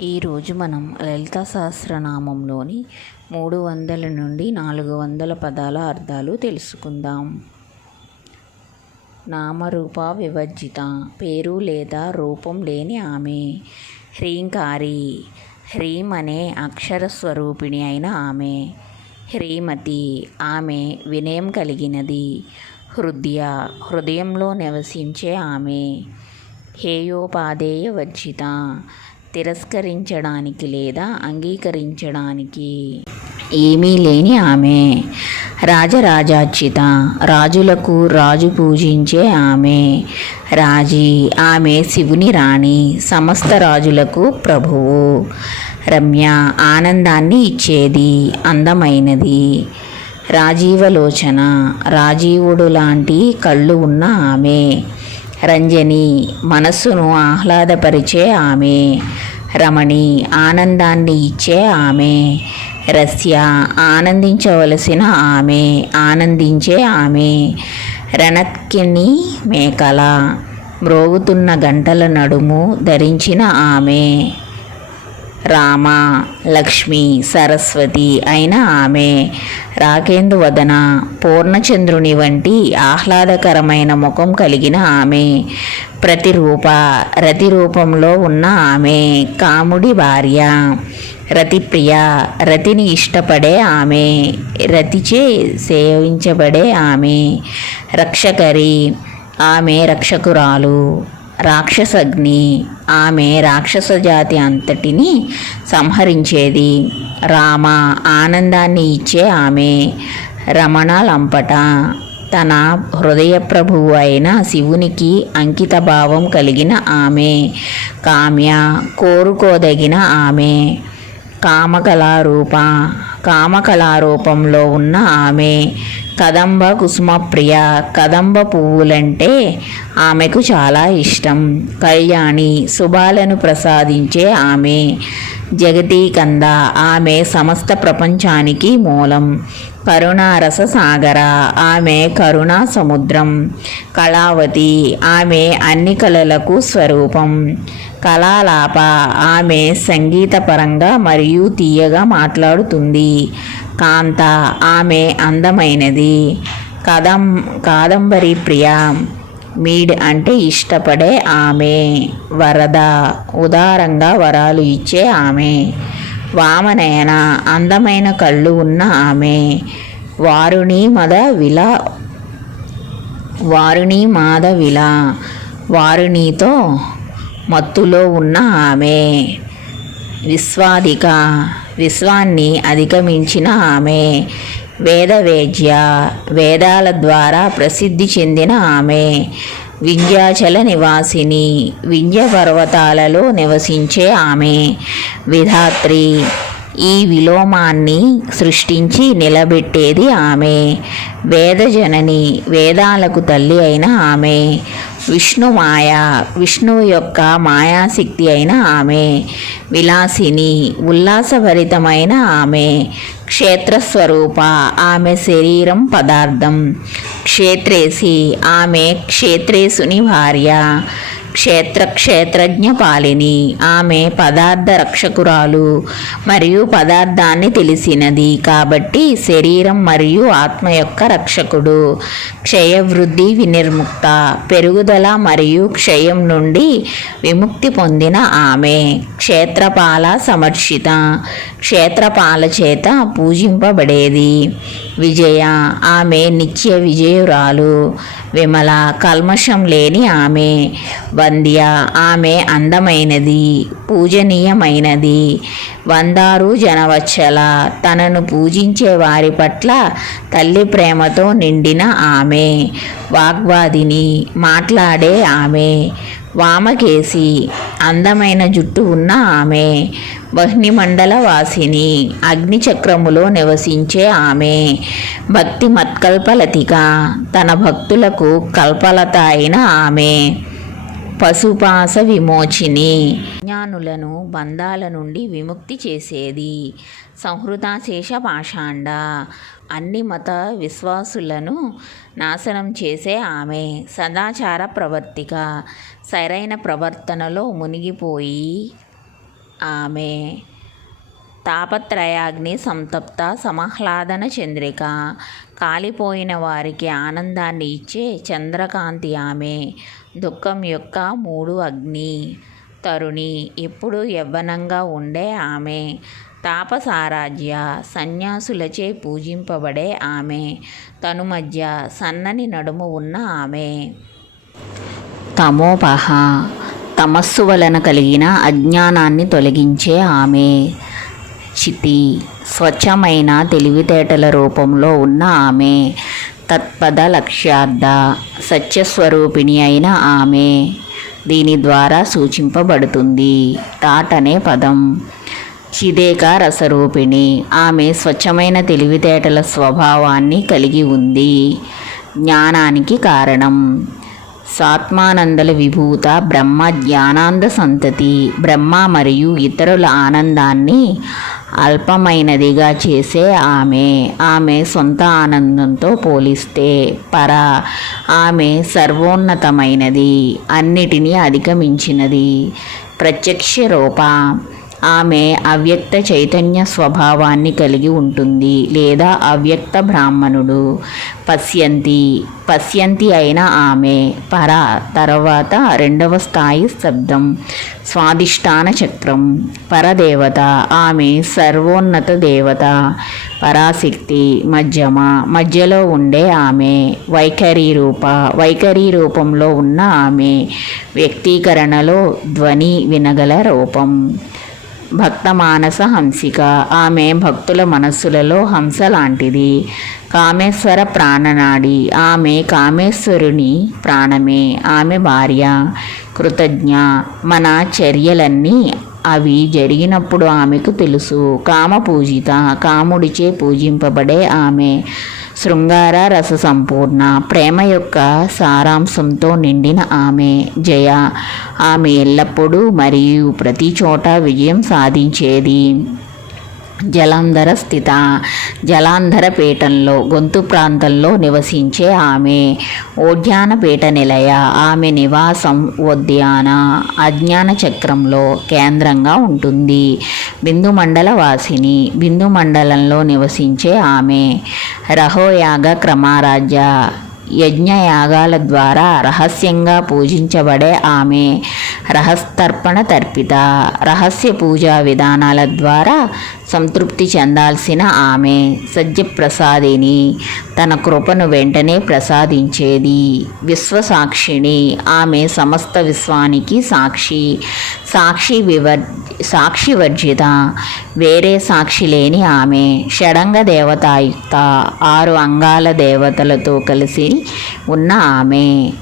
ఈరోజు మనం లలిత సహస్రనామంలోని మూడు వందల నుండి నాలుగు వందల పదాల అర్థాలు తెలుసుకుందాం. నామరూప వివర్జిత పేరు లేదా రూపం లేని ఆమె. హ్రీంకారి హ్రీం అనే అక్షర స్వరూపిణి అయిన ఆమె. హ్రీమతి ఆమె వినయం కలిగినది. హృదయ హృదయంలో నివసించే ఆమె. హేయోపాదేయ వర్జిత తిరస్కరించడానికి లేదా అంగీకరించడానికి ఏమీ లేని ఆమె. రాజరాజార్చిత రాజులకు రాజు పూజించే ఆమె. రాజీ ఆమె శివుని రాణి సమస్త రాజులకు ప్రభువు. రమ్య ఆనందాన్ని ఇచ్చేది అందమైనది. రాజీవలోచన రాజీవుడు లాంటి కళ్ళు ఉన్న ఆమె. రంజని మనస్సును ఆహ్లాదపరిచే ఆమె. రమణి ఆనందాన్ని ఇచ్చే ఆమె. రస్య ఆనందించవలసిన ఆమె. ఆనందించే ఆమె. రణత్కిని మేకల. మ్రోగుతున్న గంటల నడుము ధరించిన ఆమె. రామ లక్ష్మి సరస్వతి అయిన ఆమె. రాకేందు వదన పూర్ణచంద్రుని వంటి ఆహ్లాదకరమైన ముఖం కలిగిన ఆమె. ప్రతిరూప రతి రూపంలో ఉన్న ఆమె. కాముడి భార్య. రతిప్రియ రతిని ఇష్టపడే ఆమె. రతిచే సేవించబడే ఆమె. రక్షకరి ఆమె రక్షకురాలు. రాక్షసగ్ని. ఆమె రాక్షస జాతి అంతటిని సంహరించేది. రామ ఆనందాన్ని ఇచ్చే ఆమె రమణ లంపట తన హృదయ ప్రభువు అయిన శివునికి అంకిత భావం కలిగిన ఆమె. కామ్య కోరుకోదగిన ఆమె. కామకళారూప కామకళారూపంలో ఉన్న ఆమె. కదంబ కుసుమప్రియ కదంబ పువ్వులంటే ఆమెకు చాలా ఇష్టం. కళ్యాణి శుభాలను ప్రసాదించే ఆమె. జగతీకంద ఆమె సమస్త ప్రపంచానికి మూలం. కరుణారస సాగర ఆమె కరుణా సముద్రం కళావతి ఆమె అన్ని కళలకు స్వరూపం. కళాలాప ఆమె సంగీతపరంగా మరియు తీయగా మాట్లాడుతుంది. కాంత ఆమె అందమైనది. కదం కాదంబరి ప్రియ మీడ్ అంటే ఇష్టపడే ఆమె. వరద ఉదారంగా వరాలు ఇచ్చే ఆమె. వామనయన అందమైన కళ్ళు ఉన్న ఆమె. వారుని మద విలా వారుని మాద విలా వారుణితో మత్తులో ఉన్న ఆమె. విశ్వాధిక విశ్వాన్ని అధిగమించిన ఆమె. వేదవేద్య వేదాల ద్వారా ప్రసిద్ధి చెందిన ఆమె. వింధ్యాచల నివాసిని వింధ్య పర్వతాలలో నివసించే ఆమె. విధాత్రి ఈ విలోమాన్ని సృష్టించి నిలబెట్టేది ఆమె. వేదజనని వేదాలకు తల్లి అయిన ఆమె. విష్ణు మాయ విష్ణువు యొక్క మాయాశక్తి అయిన ఆమె విలాసిని ఉల్లాసభరితమైన ఆమె క్షేత్రస్వరూప ఆమె శరీరం పదార్థం క్షేత్రేసి ఆమె క్షేత్రేశుని భార్య. క్షేత్ర క్షేత్రజ్ఞ పాలిని ఆమె పదార్థ రక్షకురాలు మరియు పదార్థాన్ని తెలిసినది. కాబట్టి శరీరం మరియు ఆత్మ యొక్క రక్షకుడు. క్షయవృద్ధి వినిర్ముక్త. పెరుగుదల మరియు క్షయం నుండి విముక్తి పొందిన ఆమె. క్షేత్రపాల సమర్షిత. క్షేత్రపాల చేత పూజింపబడేది. విజయ ఆమె నిత్య విజయురాలు. విమల కల్మషం లేని ఆమె. వంద్య ఆమె అందమైనది పూజనీయమైనది. వందారు జనవచ్చల తనను పూజించే వారి పట్ల తల్లి ప్రేమతో నిండిన ఆమె. వాగ్వాదిని మాట్లాడే ఆమె. వామకేసి అందమైన జుట్టు ఉన్న ఆమె వహ్నిమండల వాసిని అగ్నిచక్రములో నివసించే ఆమె భక్తి మత్కల్పలతిక తన భక్తులకు కల్పలత అయిన ఆమె పశుపాస విమోచిని జ్ఞానులను బంధాల నుండి విముక్తి చేసేది. సంహృతాశేష పాషాండ అన్ని మత విశ్వాసులను నాశనం చేసే ఆమె సదాచార ప్రవర్తిక సరైన ప్రవర్తనలో మునిగిపోయి ఆమె తాపత్రయాగ్ని సంతప్త సమహ్లాదన చంద్రిక. కాలిపోయిన వారికి ఆనందాన్ని ఇచ్చే చంద్రకాంతి ఆమె. దుఃఖం యొక్క మూడు అగ్ని. తరుణి. ఇప్పుడు యవ్వనంగా ఉండే ఆమె. తాపసారాధ్య సన్యాసులచే పూజింపబడే ఆమె. తను మధ్య సన్నని నడుము ఉన్న ఆమె. తమోపహ. తమస్సు వలన కలిగిన అజ్ఞానాన్ని తొలగించే ఆమె. చితి. స్వచ్ఛమైన తెలివితేటల రూపంలో ఉన్న ఆమె. తత్పద లక్ష్యార్థ. సత్యస్వరూపిణి అయిన ఆమె. దీని ద్వారా సూచింపబడుతుంది. టాట్ అనే పదం. చిదేక రసరూపిణి. ఆమె స్వచ్ఛమైన తెలివితేటల స్వభావాన్ని కలిగి ఉంది. జ్ఞానానికి కారణం. సాత్మానందల విభూత బ్రహ్మ జ్ఞానాంద సంతతి. బ్రహ్మ మరియు ఇతరుల ఆనందాన్ని అల్పమైనదిగా చేసే ఆమె. ఆమె సొంత ఆనందంతో పోలిస్తే పర. ఆమె సర్వోన్నతమైనది అన్నిటినీ అధిగమించినది. ప్రత్యక్ష రూప. ఆమె అవ్యక్త చైతన్య స్వభావాన్ని కలిగి ఉంటుంది లేదా అవ్యక్త బ్రాహ్మణుడు. పశ్యంతి. పశ్యంతి అయిన ఆమె పర తర్వాత రెండవ స్థాయి శబ్దం. స్వాదిష్టాన చక్రం. పరదేవత. ఆమె సర్వోన్నత దేవత. పరాశక్తి. మధ్యమ. మధ్యలో ఉండే ఆమె. వైఖరి రూప. వైఖరి రూపంలో ఉన్న ఆమె. వ్యక్తీకరణలో ధ్వని వినగల రూపం. భక్త మానస హంసిక ఆమె భక్తుల మనస్సులలో హంస లాంటిది కామేశ్వర ప్రాణనాడి. ఆమె కామేశ్వరుని ప్రాణమే. ఆమె భార్య కృతజ్ఞ. మన చర్యలన్నీ అవి జరిగినప్పుడు ఆమెకు తెలుసు. కామ పూజిత కాముడిచే పూజింపబడే ఆమె. శృంగార రస సంపూర్ణ ప్రేమ యొక్క సారాంశంతో నిండిన ఆమె జయ. ఆమె ఎల్లప్పుడూ మరియు ప్రతి చోట విజయం సాధించేది. జలాంధర స్థిత జలాంధర పీఠంలో గొంతు ప్రాంతంలో నివసించే ఆమె. ఓడ్యానపీఠ నిలయ. ఆమె నివాసం ఉద్యాన అజ్ఞాన చక్రంలో కేంద్రంగా ఉంటుంది. బిందు మండల వాసిని బిందు మండలంలో నివసించే ఆమె. రహోయాగ క్రమారాజ్య యజ్ఞయాగాల ద్వారా రహస్యంగా పూజించబడే ఆమె. రహస్తర్పణ తర్పిత రహస్య పూజా విధానాల ద్వారా సంతృప్తి చెందాల్సిన ఆమె సత్యప్రసాదిని తన కృపను వెంటనే ప్రసాదించేది. విశ్వసాక్షిణి. ఆమె సమస్త విశ్వానికి సాక్షి. సాక్షి వివర్ సాక్షి వర్జిత. వేరే సాక్షి లేని ఆమె. షడంగ దేవతాయుక్త. ఆరు అంగాల దేవతలతో కలిసి ఉన్న ఆమె.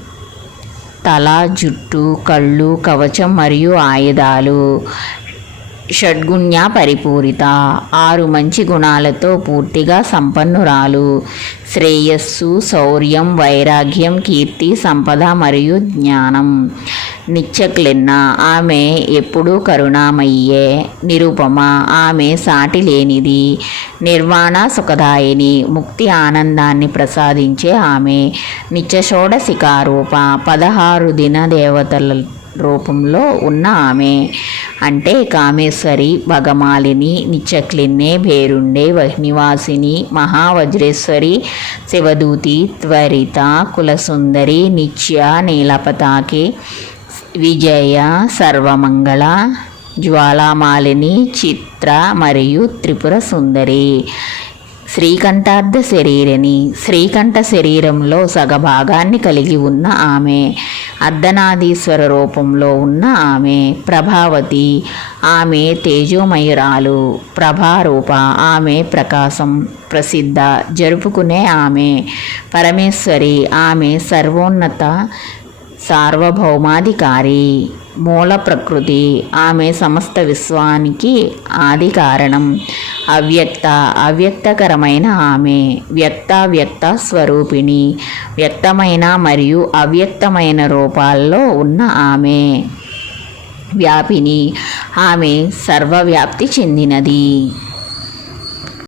తల జుట్టు కళ్ళు కవచం మరియు ఆయుధాలు. షడ్గుణ్య పరిపూరిత. ఆరు మంచి గుణాలతో పూర్తిగా సంపన్నురాలు. శ్రేయస్సు శౌర్యం వైరాగ్యం కీర్తి సంపద మరియు జ్ఞానం. నిచ్చక్లెన్న ఆమె ఎప్పుడూ కరుణామయ్యే నిరుపమ. ఆమె సాటి లేనిది నిర్వాణ సుఖదాయిని ముక్తి ఆనందాన్ని ప్రసాదించే ఆమె. నిత్యషోడశికారూప. పదహారు దిన దేవతల రూపంలో ఉన్న ఆమె. అంటే కామేశ్వరి భగమాలిని నిత్యక్లిన్నే భేరుండే నివాసిని మహావజ్రేశ్వరి శివదూతి త్వరిత కులసుందరి నిత్య నీలపతాకి విజయ సర్వమంగళ జ్వాలామాలిని చిత్ర మరియు త్రిపుర సుందరి. శ్రీకంఠార్థ శరీరిని శ్రీకంఠ శరీరంలో సగభాగాన్ని కలిగి ఉన్న ఆమె అర్ధనాదీశ్వర రూపంలో ఉన్న ఆమె ప్రభావతి ఆమె తేజోమయురాలు ప్రభారూప ఆమె ప్రకాశం ప్రసిద్ధ జరుపుకునే ఆమె పరమేశ్వరి ఆమె సర్వోన్నత సార్వభౌమాధికారి. మూల ప్రకృతి ఆమె సమస్త విశ్వానికి ఆది కారణం. అవ్యక్త అవ్యక్తకరమైన ఆమె వ్యక్త వ్యక్త స్వరూపిణి వ్యక్తమైన మరియు అవ్యక్తమైన రూపాల్లో ఉన్న ఆమె. వ్యాపిని ఆమె సర్వవ్యాప్తి చెందినది.